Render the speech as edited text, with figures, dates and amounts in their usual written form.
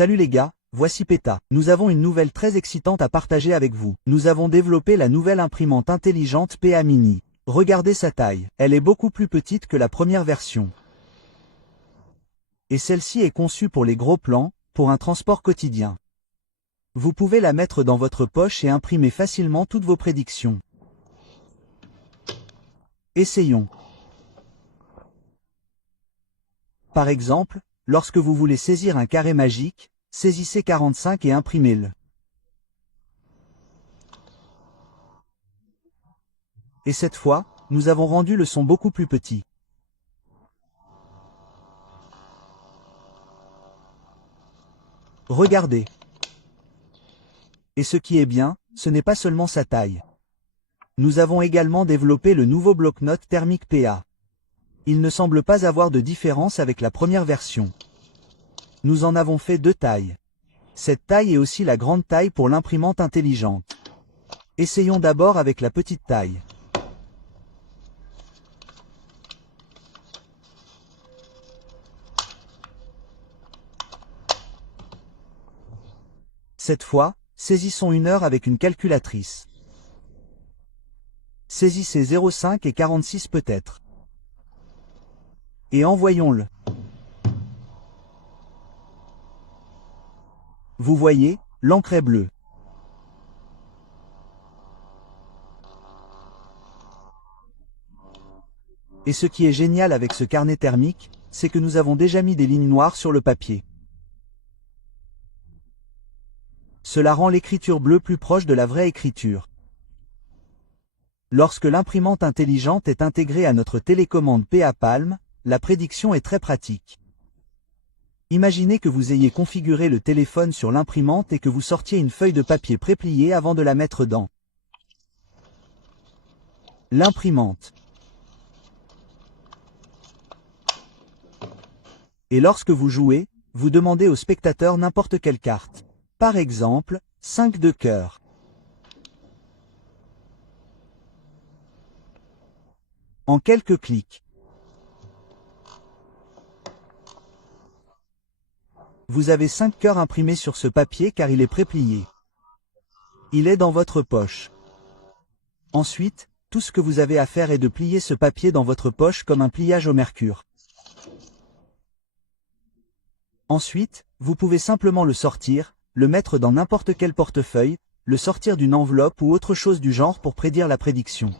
Salut les gars, voici PETA. Nous avons une nouvelle très excitante à partager avec vous. Nous avons développé la nouvelle imprimante intelligente PA Mini. Regardez sa taille. Elle est beaucoup plus petite que la première version. Et celle-ci est conçue pour les gros plans, pour un transport quotidien. Vous pouvez la mettre dans votre poche et imprimer facilement toutes vos prédictions. Essayons. Par exemple, lorsque vous voulez saisir un carré magique, saisissez 45 et imprimez-le. Et cette fois, nous avons rendu le son beaucoup plus petit. Regardez. Et ce qui est bien, ce n'est pas seulement sa taille. Nous avons également développé le nouveau bloc-notes thermique PA. Il ne semble pas avoir de différence avec la première version. Nous en avons fait 2 tailles. Cette taille est aussi la grande taille pour l'imprimante intelligente. Essayons d'abord avec la petite taille. Cette fois, saisissons une heure avec une calculatrice. Saisissez 0,5 et 46 peut-être. Et envoyons-le. Vous voyez, l'encre est bleue. Et ce qui est génial avec ce carnet thermique, c'est que nous avons déjà mis des lignes noires sur le papier. Cela rend l'écriture bleue plus proche de la vraie écriture. Lorsque l'imprimante intelligente est intégrée à notre télécommande PA Palm, la prédiction est très pratique. Imaginez que vous ayez configuré le téléphone sur l'imprimante et que vous sortiez une feuille de papier prépliée avant de la mettre dans l'imprimante. Et lorsque vous jouez, vous demandez au spectateur n'importe quelle carte. Par exemple, 5 de cœur. En quelques clics. Vous avez 5 cœurs imprimés sur ce papier car il est préplié. Il est dans votre poche. Ensuite, tout ce que vous avez à faire est de plier ce papier dans votre poche comme un pliage au mercure. Ensuite, vous pouvez simplement le sortir, le mettre dans n'importe quel portefeuille, le sortir d'une enveloppe ou autre chose du genre pour prédire la prédiction.